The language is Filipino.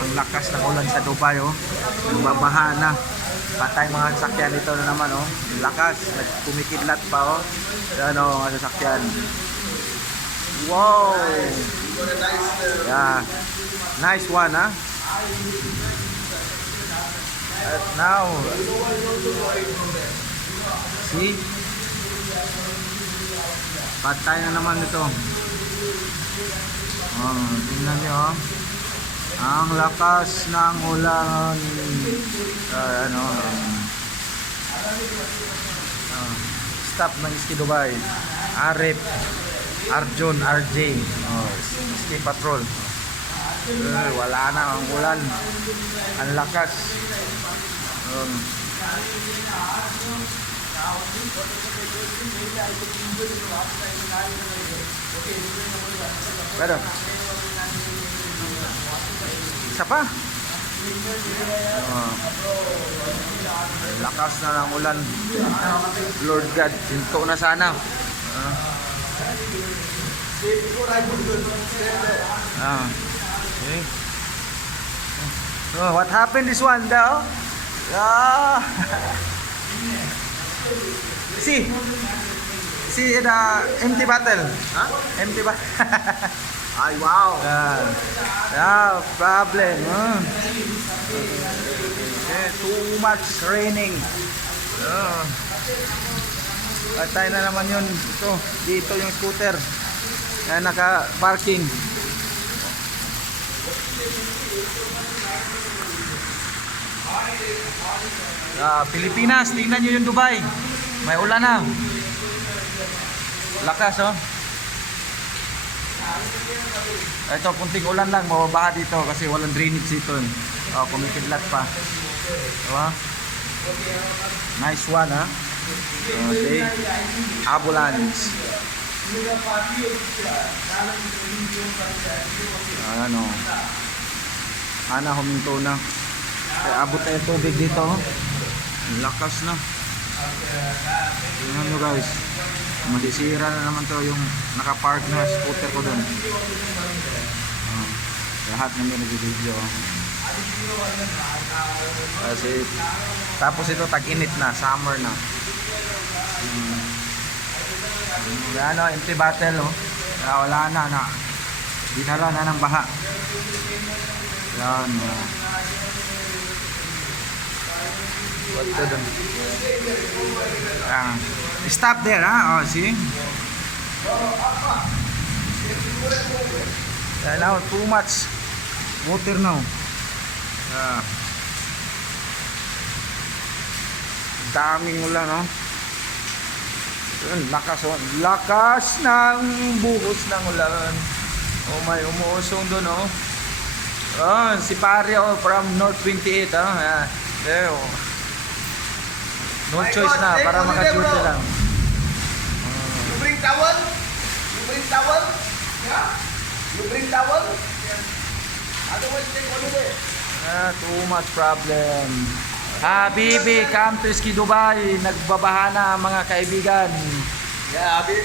Ang lakas ng ulan sa Dubai, oh. Nagbabaha na. Patay mga sasakyan dito na naman, oh. Ang lakas, kumikidlat pa, oh. Yan, oh, mga sasakyan. Wow! Yeah. Nice one, ha? At now, see? Patay na naman ito. Oh, tingnan nyo, oh. Ang lakas ng ulan. Stop ng Ski Dubai. Arif, Arjun, RJ. Ski Patrol. Wala na ang ulan. Ang lakas. Pero isa pa. Lakas na ng ulan. Lord God, hinto na sana. Okay. What happened this one daw? See the empty bottle. Huh? Empty bottle. Ay, wow. Problem. Too much raining. Patay na naman yun. Dito yung scooter. Naka-parking. Pilipinas, tingnan nyo yung Dubai. May ulan na. Lakas, oh. Ito, kunting ulan lang, mababaha dito kasi walang drainage dito. Kumikidlat pa. Diba? Nice one, ha? Okay. Ambulance. Ano? Huminto na. Abot na yung tubig dito. Lakas na. Tingnan nyo, guys. Masisira na naman to yung nakapark na scooter ko dun. Lahat namin nag-video. Kasi tapos ito tag-init na, summer na. Yan, empty bottle, oh. Wala na. Dinala na ng baha. Yan, oh. What to do? Stop there, ha? See? Now, too much water now. Daming ulan, no? Lakas, oh. Lakas ng buhos ng ulan. Oh, may umuusong doon, oh. Si pare, oh, from North 28, oh. There, oh. No choice na para maka-duty lang. You bring towel? You bring towel? Yeah? You bring towel? Otherwise take holiday. Too much problem. Habibi, come to Ski Dubai. Nagbabaha na mga kaibigan. Yeah, Habibi.